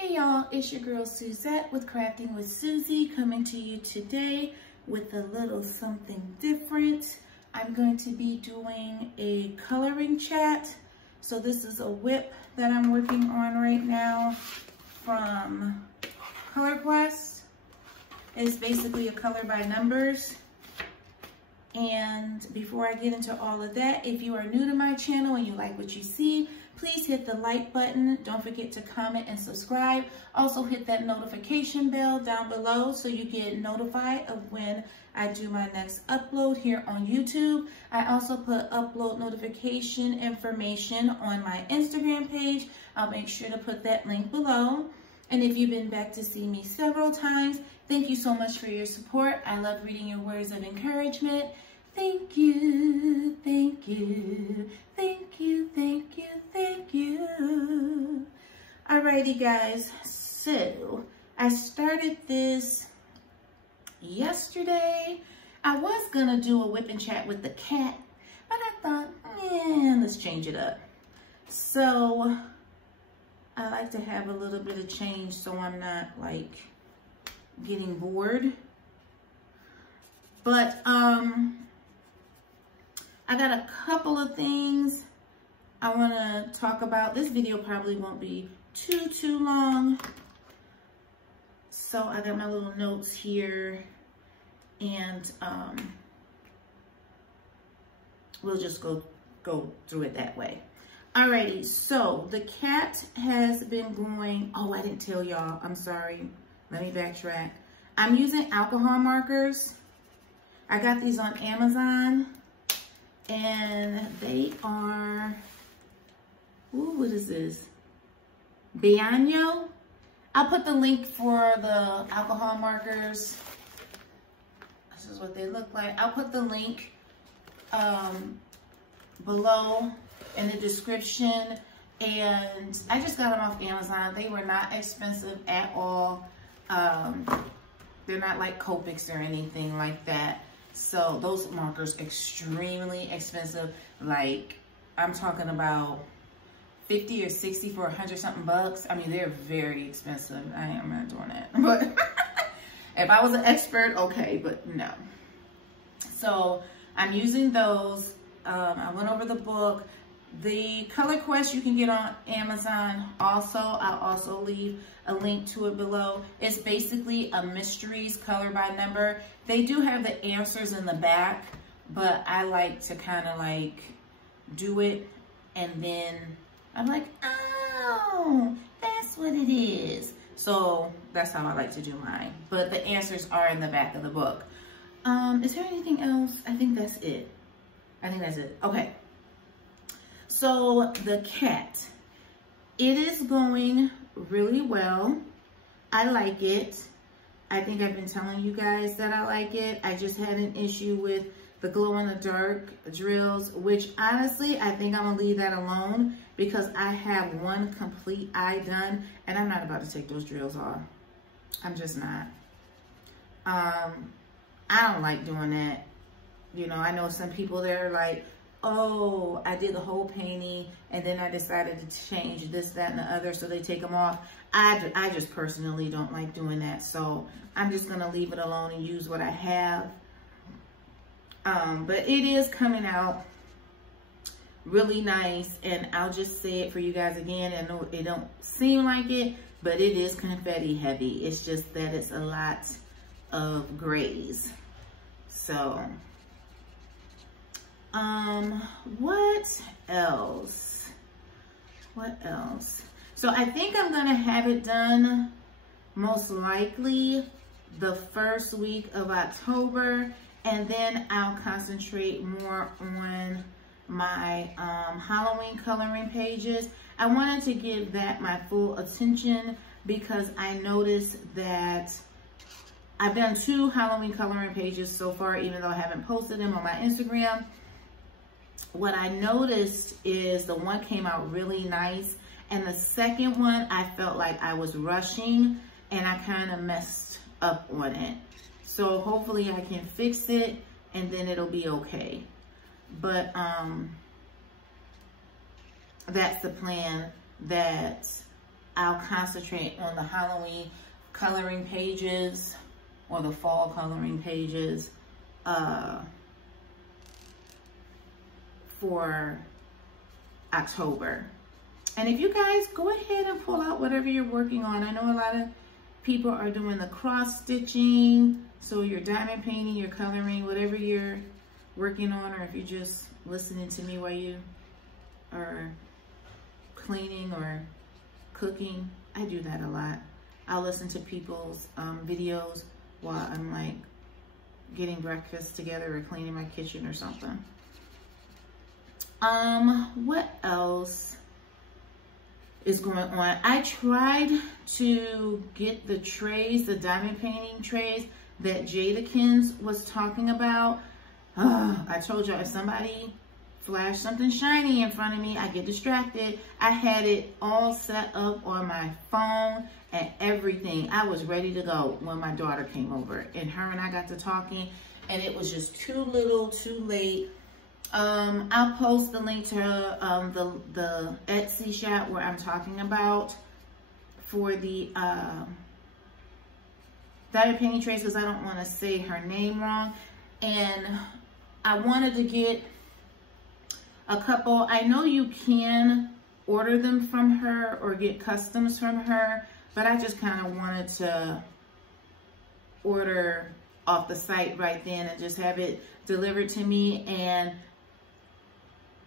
Hey y'all, it's your girl Suzette with Crafting with Susie, coming to you today with a little something different. I'm going to be doing a coloring chat. So this is a whip that I'm working on right now from Color Quest. It's basically a color by numbers. And before I get into all of that, if you are new to my channel and you like what you see, please hit the like button. Don't forget to comment and subscribe. Also hit that notification bell down below so you get notified of when I do my next upload here on YouTube. I also put upload notification information on my Instagram page. I'll make sure to put that link below. And if you've been back to see me several times, thank you so much for your support. I love reading your words of encouragement. Thank you, thank you, thank you, thank you, thank you. Alrighty guys, so I started this yesterday. I was gonna do a whip and chat with the cat, but I thought, let's change it up. So I like to have a little bit of change so I'm not like getting bored. But I got a couple of things I want to talk about. This video probably won't be too long. So I got my little notes here and we'll just go through it that way. Alrighty, so the cat has been going, oh, I didn't tell y'all, I'm sorry. Let me backtrack. I'm using alcohol markers. I got these on Amazon and they are, ooh, what is this? Bianyo. I'll put the link for the alcohol markers. This is what they look like. I'll put the link below in the description. And I just got them off Amazon. They were not expensive at all. They're not like Copics or anything like that. So those markers extremely expensive. Like I'm talking about 50 or 60 for 100 something bucks. I mean, they're very expensive. I'm not doing that. But if I was an expert, okay, but no. So I'm using those. I went over the book. The Color Quest you can get on Amazon also. I'll also leave a link to it below. It's basically a mysteries color by number. They do have the answers in the back, but I like to kind of like do it and then I'm like, oh, that's what it is. So that's how I like to do mine. But the answers are in the back of the book. Is there anything else? I think that's it. I think that's it. Okay. So the cat, it is going really well. I like it. I think I've been telling you guys that I like it. I just had an issue with the glow in the dark drills, which honestly, I think I'm gonna leave that alone because I have one complete eye done and I'm not about to take those drills off. I'm just not. I don't like doing that. You know, I know some people that are like, oh, I did the whole painting and then I decided to change this, that, and the other, so they take them off. I just personally don't like doing that. So I'm just gonna leave it alone and use what I have. But it is coming out really nice, and I'll just say it for you guys again. I know it don't seem like it, but it is confetti heavy. It's just that it's a lot of grays. So what else? What else? So I think I'm gonna have it done most likely the first week of October, and then I'll concentrate more on my Halloween coloring pages. I wanted to give that my full attention because I noticed that I've done 2 Halloween coloring pages so far, even though I haven't posted them on my Instagram. What I noticed is the one came out really nice, and the second one I felt like I was rushing and I kind of messed up on it. So hopefully I can fix it and then it'll be okay. But that's the plan that I'll concentrate on the Halloween coloring pages or the fall coloring pages for October. And if you guys go ahead and pull out whatever you're working on. I know a lot of people are doing the cross stitching. So you're diamond painting, you're coloring, whatever you're working on, or if you're just listening to me while you are cleaning or cooking. I do that a lot. I'll listen to people's videos while I'm like getting breakfast together or cleaning my kitchen or something. What else is going on? I tried to get the trays, the diamond painting trays that Jadakins was talking about. I told y'all, if somebody flashed something shiny in front of me, I get distracted. I had it all set up on my phone and everything. I was ready to go when my daughter came over, and her and I got to talking, and it was just too little, too late. I'll post the link to the Etsy shop where I'm talking about for the diamond painting trays, because I don't want to say her name wrong. And I wanted to get a couple. I know you can order them from her or get customs from her, but I just kind of wanted to order off the site right then and just have it delivered to me. And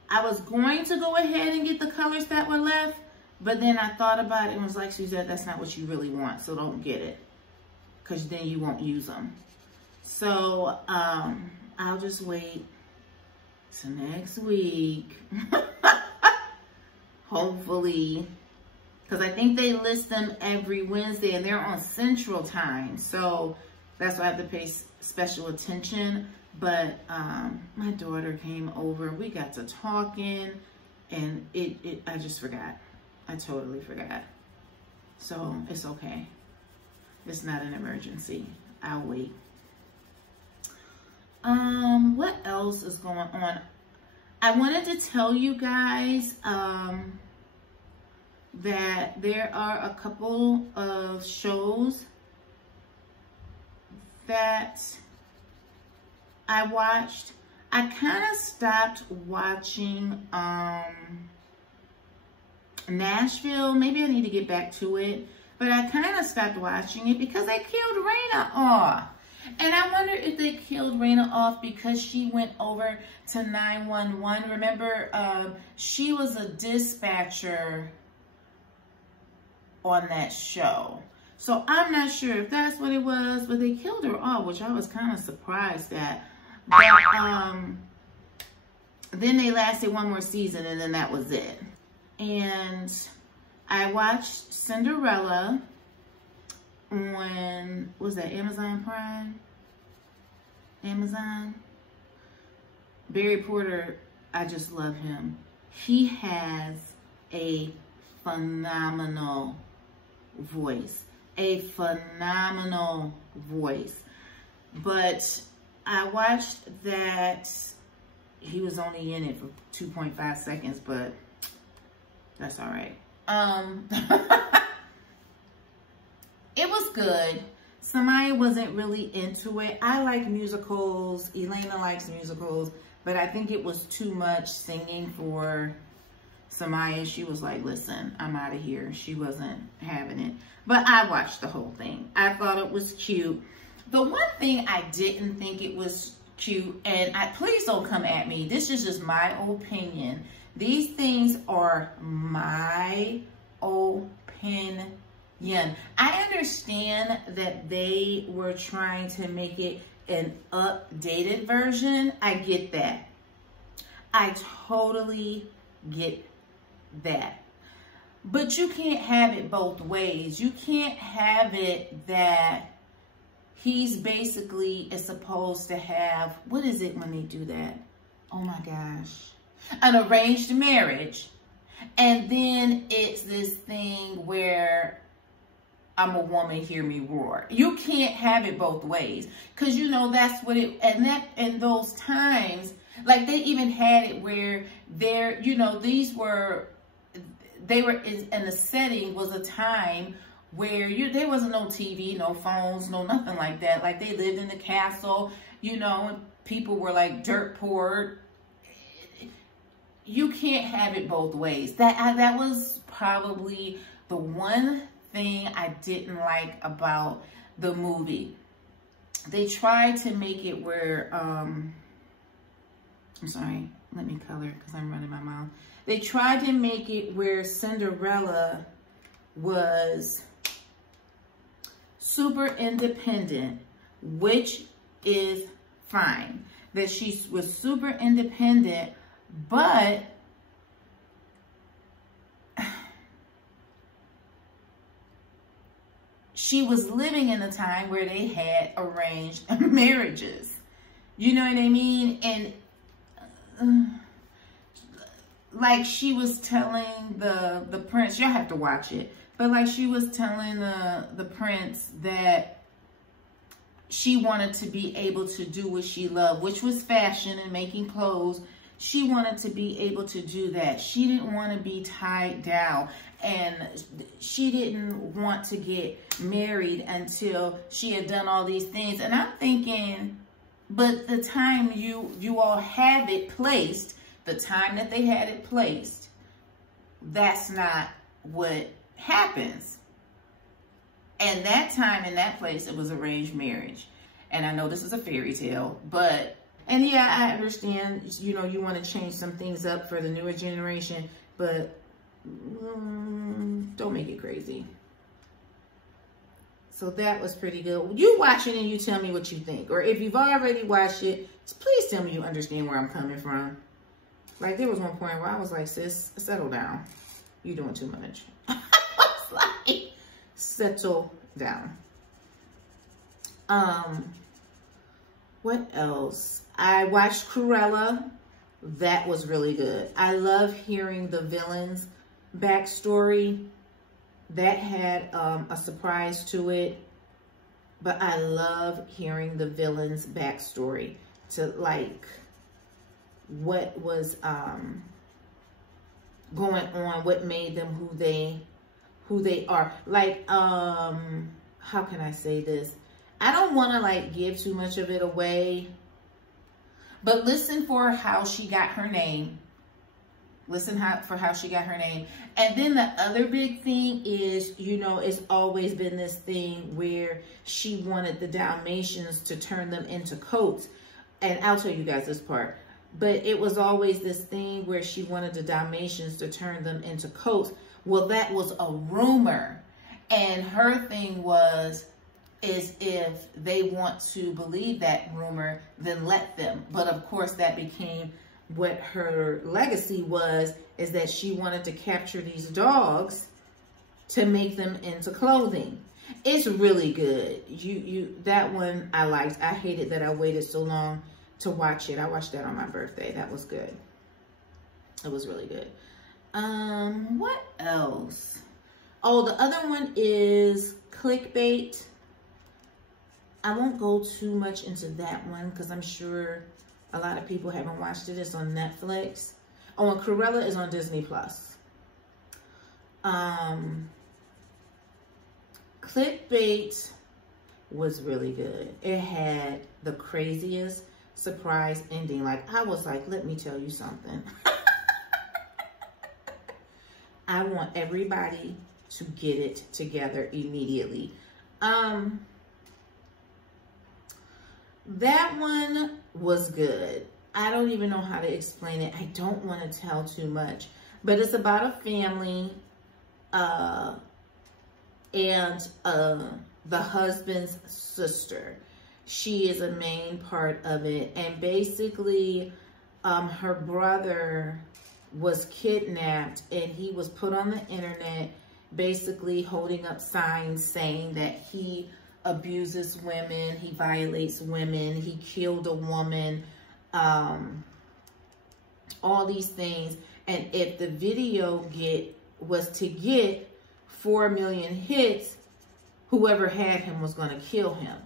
I was going to go ahead and get the colors that were left, but then I thought about it and was like, Suzette, that's not what you really want, so don't get it, because then you won't use them. So I'll just wait till next week, hopefully, because I think they list them every Wednesday and they're on Central Time, so that's why I have to pay special attention. But my daughter came over, we got to talking, and I just forgot. I totally forgot. So it's okay. It's not an emergency. I'll wait. What else is going on? I wanted to tell you guys that there are a couple of shows that I watched. I kind of stopped watching Nashville. Maybe I need to get back to it, but I kind of stopped watching it because they killed Raina off. And I wonder if they killed Raina off because she went over to 911. Remember, she was a dispatcher on that show. So I'm not sure if that's what it was, but they killed her off, which I was kind of surprised at. But then they lasted one more season, and then that was it. And I watched Cinderella on, was that Amazon Prime? Amazon? Barry Porter, I just love him. He has a phenomenal voice. A phenomenal voice. But I watched that. He was only in it for 2.5 seconds, but that's all right. It was good. Samaya wasn't really into it. I like musicals. Eleyna likes musicals, but I think it was too much singing for Samaya. She was like, listen, I'm out of here. She wasn't having it. But I watched the whole thing. I thought it was cute. The one thing I didn't think it was cute, and please don't come at me. This is just my opinion. These things are my opinion. I understand that they were trying to make it an updated version. I get that. I totally get that. But you can't have it both ways. You can't have it that he's basically is supposed to have, what is it when they do that? Oh my gosh. An arranged marriage. And then it's this thing where I'm a woman, hear me roar. You can't have it both ways. Because, you know, that's what it, and that in those times, like they even had it where they're, you know, these were, they were in the setting was a time where there wasn't no TV, no phones, no nothing like that. Like, they lived in the castle, you know, and people were like dirt poor. You can't have it both ways. That was probably the one thing I didn't like about the movie. They tried to make it where, I'm sorry, let me color because I'm running my mouth. They tried to make it where Cinderella was super independent, which is fine. That she was super independent, but she was living in a time where they had arranged marriages. You know what I mean? And like, she was telling the prince, you'll have to watch it, but like, she was telling the prince that she wanted to be able to do what she loved, which was fashion and making clothes. She wanted to be able to do that. She didn't want to be tied down, and she didn't want to get married until she had done all these things. And I'm thinking, but the time you all have it placed, the time that they had it placed, that's not what happens. And that time and that place, it was arranged marriage. And I know this is a fairy tale, but, and yeah, I understand, you know, you want to change some things up for the newer generation, but don't make it crazy. So that was pretty good. You watch it and you tell me what you think. Or if you've already watched it, please tell me you understand where I'm coming from. Like, there was one point where I was like, sis, settle down. You're doing too much. I was like, settle down. What else? I watched Cruella. That was really good. I love hearing the villain's backstory. That had a surprise to it. But I love hearing the villain's backstory, to like what was going on, what made them who they are. Like, how can I say this? I don't want to like give too much of it away, but listen for how she got her name. Listen for how she got her name. And then the other big thing is, you know, it's always been this thing where she wanted the Dalmatians to turn them into coats. And I'll tell you guys this part. But it was always this thing where she wanted the Dalmatians to turn them into coats. Well, that was a rumor. And her thing was, is if they want to believe that rumor, then let them. But of course, that became what her legacy was, is that she wanted to capture these dogs to make them into clothing. It's really good. That one I liked. I hated that I waited so long to watch it. I watched that on my birthday. That was good. It was really good. What else? Oh, the other one is Clickbait. I won't go too much into that one because I'm sure a lot of people haven't watched it. It's on Netflix. Oh, and Cruella is on Disney+. Clickbait was really good. It had the craziest surprise ending. Like, I was like, let me tell you something. I want everybody to get it together immediately. That one was good. I don't even know how to explain it. I don't want to tell too much, but it's about a family and the husband's sister. She is a main part of it. And basically, her brother was kidnapped and he was put on the internet, basically holding up signs saying that he abuses women, he violates women, he killed a woman, all these things. And if the video was to get 4 million hits, whoever had him was going to kill him.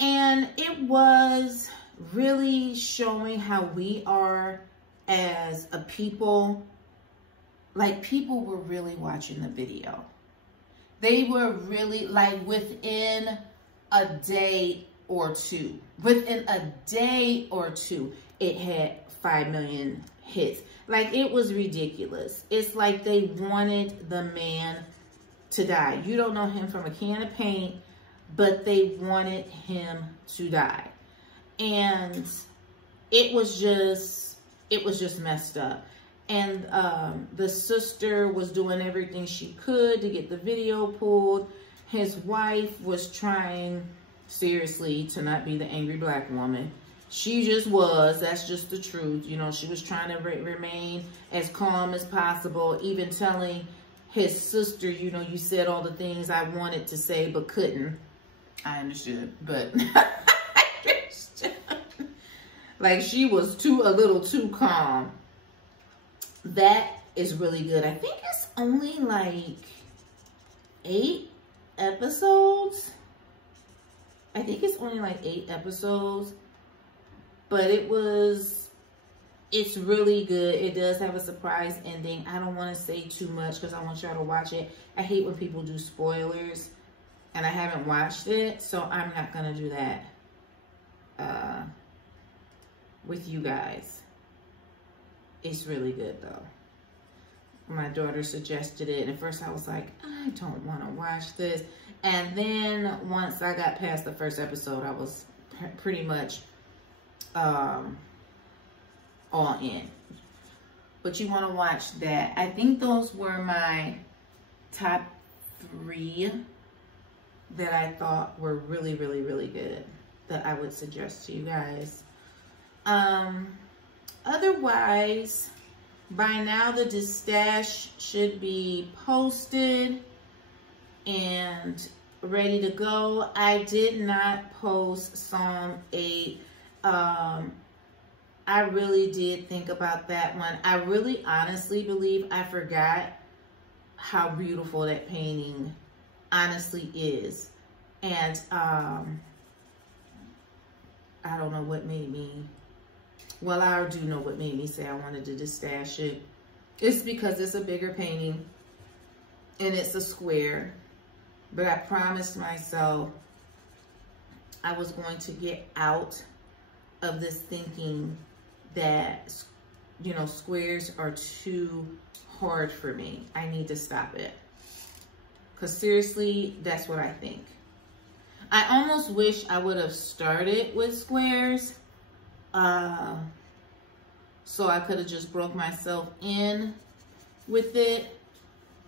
And it was really showing how we are as a people like, people were really watching the video. They were really, like, within a day or two. Within a day or two, it had 5 million hits. Like, it was ridiculous. It's like they wanted the man to die. You don't know him from a can of paint, but they wanted him to die. And it was just messed up. And the sister was doing everything she could to get the video pulled. His wife was trying, seriously, to not be the angry black woman. She just was. That's just the truth. You know, she was trying to remain as calm as possible, even telling his sister, you know, you said all the things I wanted to say but couldn't. I understood, but like, she was a little too calm. That is really good. I think it's only like 8 episodes. I think it's only like 8 episodes, but it's really good. It does have a surprise ending. I don't want to say too much because I want y'all to watch it. I hate when people do spoilers, and I haven't watched it, so I'm not going to do that with you guys. It's really good, though. My daughter suggested it, and at first I was like, I don't want to watch this. And then once I got past the first episode, I was pretty much all in. But you want to watch that. I think those were my top 3 that I thought were really, really, really good that I would suggest to you guys. Otherwise, by now the Distash should be posted and ready to go. I did not post Psalm 8. I really did think about that one. I really honestly believe I forgot how beautiful that painting honestly is. And I don't know what made me, well, I do know what made me say I wanted to Distash it. It's because it's a bigger painting and it's a square. But I promised myself I was going to get out of this thinking that, you know, squares are too hard for me. I need to stop it. Because seriously, that's what I think. I almost wish I would have started with squares. So I could have just broke myself in with it.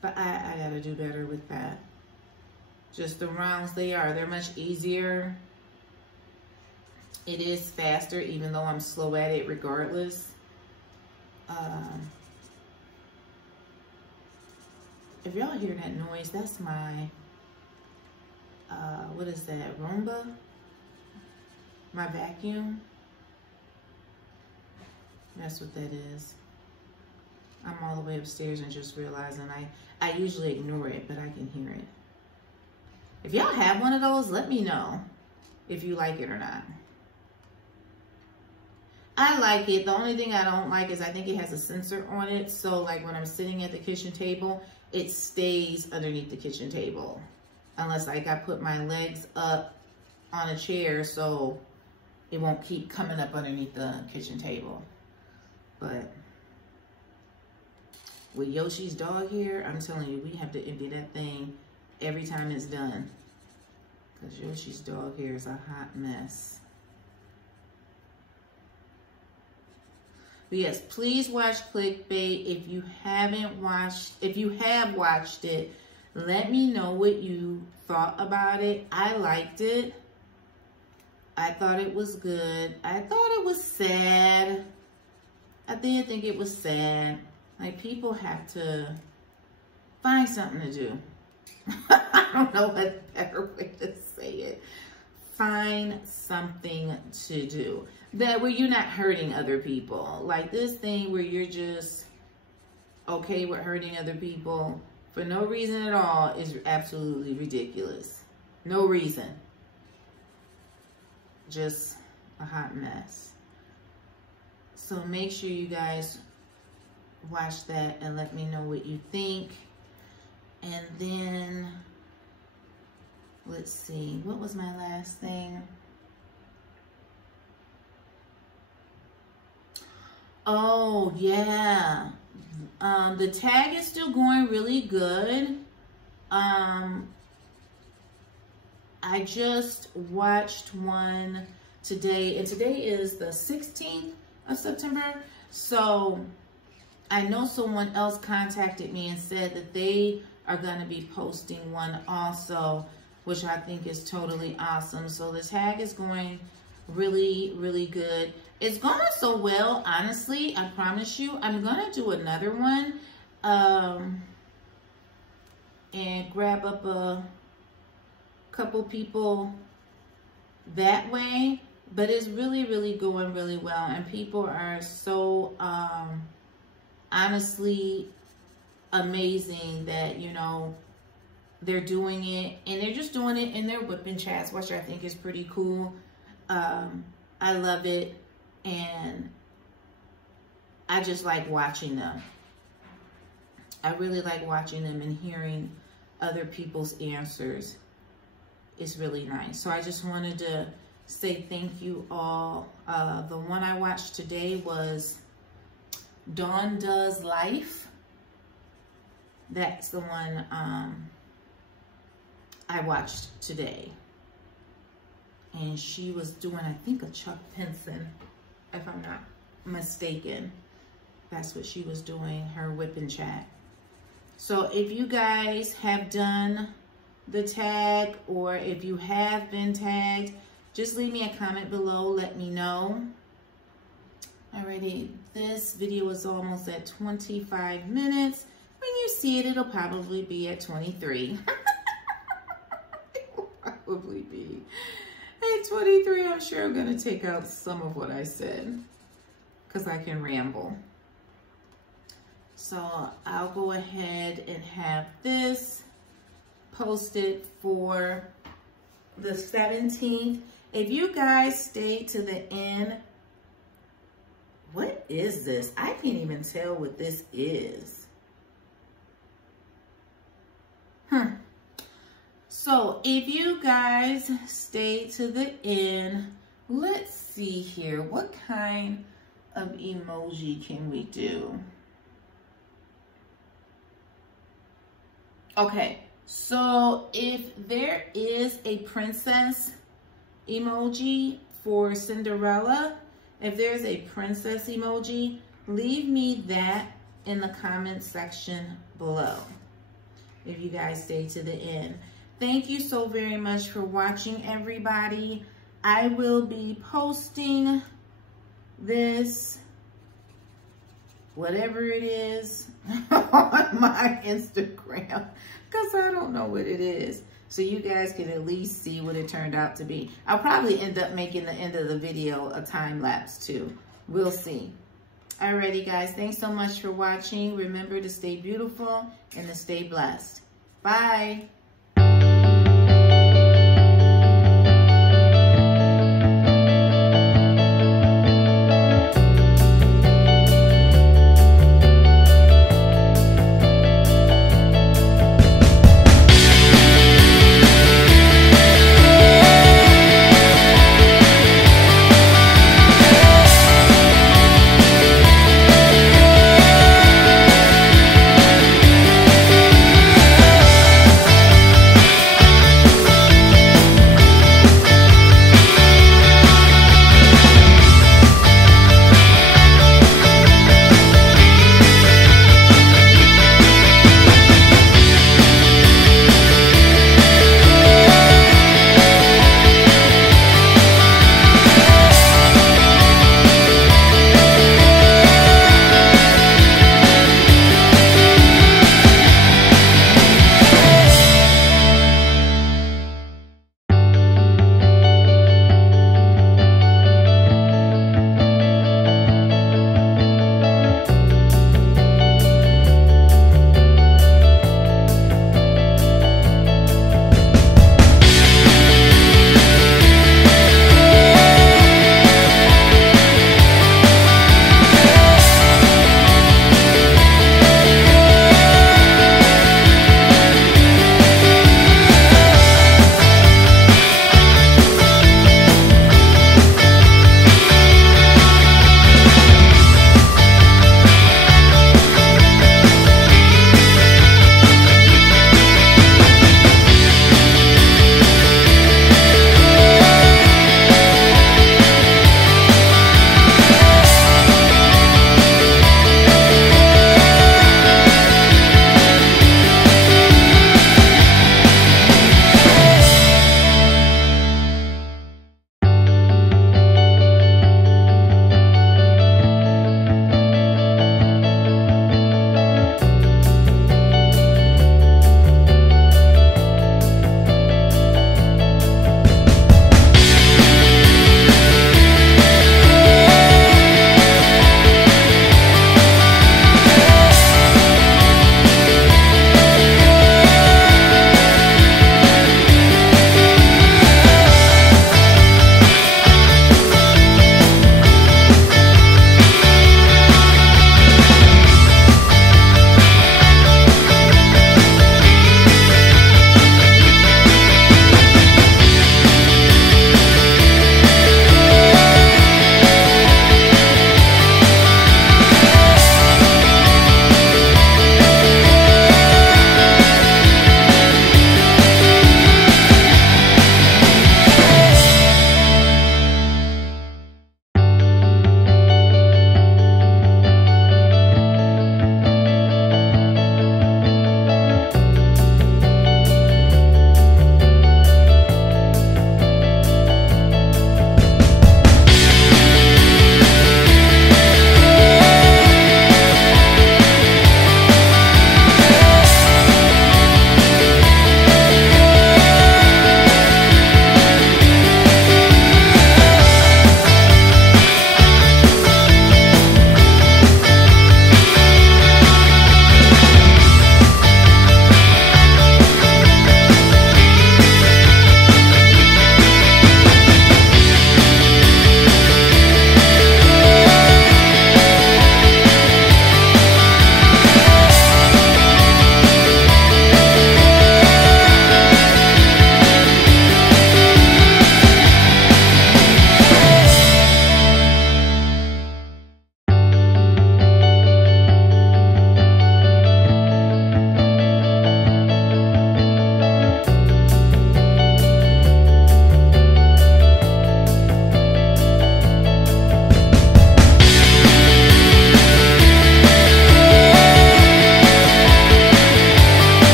But I gotta do better with that. Just the rounds, they're much easier. It is faster, even though I'm slow at it regardless. If y'all hear that noise, that's my, what is that, Roomba? My vacuum. That's what that is. I'm all the way upstairs and just realizing I usually ignore it, but I can hear it. If y'all have one of those, let me know if you like it or not. I like it. The only thing I don't like is I think it has a sensor on it. So like when I'm sitting at the kitchen table, it stays underneath the kitchen table. Unless like I put my legs up on a chair so it won't keep coming up underneath the kitchen table. But with Yoshi's dog here, I'm telling you, we have to empty that thing every time it's done. Because Yoshi's dog here is a hot mess. But yes, please watch Clickbait. If you have watched it, let me know what you thought about it. I liked it. I thought it was good. I thought it was sad. I did think it was sad. Like, people have to find something to do. I don't know what better way to say it. Find something to do. That where you're not hurting other people. Like this thing where you're just okay with hurting other people for no reason at all is absolutely ridiculous. No reason. Just a hot mess. So make sure you guys watch that and let me know what you think. And then, let's see, what was my last thing? Oh, yeah. The tag is still going really good. I just watched one today, and today is the 16th of September. So I know someone else contacted me and said that they are going to be posting one also, which I think is totally awesome. So the tag is going really, really good. It's going so well, honestly, I promise you. I'm going to do another one and grab up a couple people that way. But it's really, really going really well. And people are so honestly amazing that, you know, they're doing it. And they're just doing it in their whipping chats, which I think is pretty cool. I love it. And I just like watching them. I really like watching them and hearing other people's answers. It's really nice. So I just wanted to say thank you all. The one I watched today was Dawn Does Life. That's the one I watched today. And she was doing, I think, a Chuck Pinson, if I'm not mistaken. That's what she was doing, her whipping chat. So if you guys have done the tag, or if you have been tagged, just leave me a comment below, let me know. Alrighty, this video is almost at 25 minutes. When you see it, it'll probably be at 23. It will probably be at 23. I'm sure I'm gonna take out some of what I said because I can ramble. So I'll go ahead and have this posted for the 17th. If you guys stay to the end, what is this? I can't even tell what this is. So if you guys stay to the end, let's see here. What kind of emoji can we do? Okay, so if there is a princess emoji for Cinderella, if there's a princess emoji, leave me that in the comment section below if you guys stay to the end. Thank you so very much for watching, everybody. I will be posting this, whatever it is, on my Instagram, because I don't know what it is. So you guys can at least see what it turned out to be. I'll probably end up making the end of the video a time lapse too. We'll see. Alrighty guys, thanks so much for watching. Remember to stay beautiful and to stay blessed. Bye.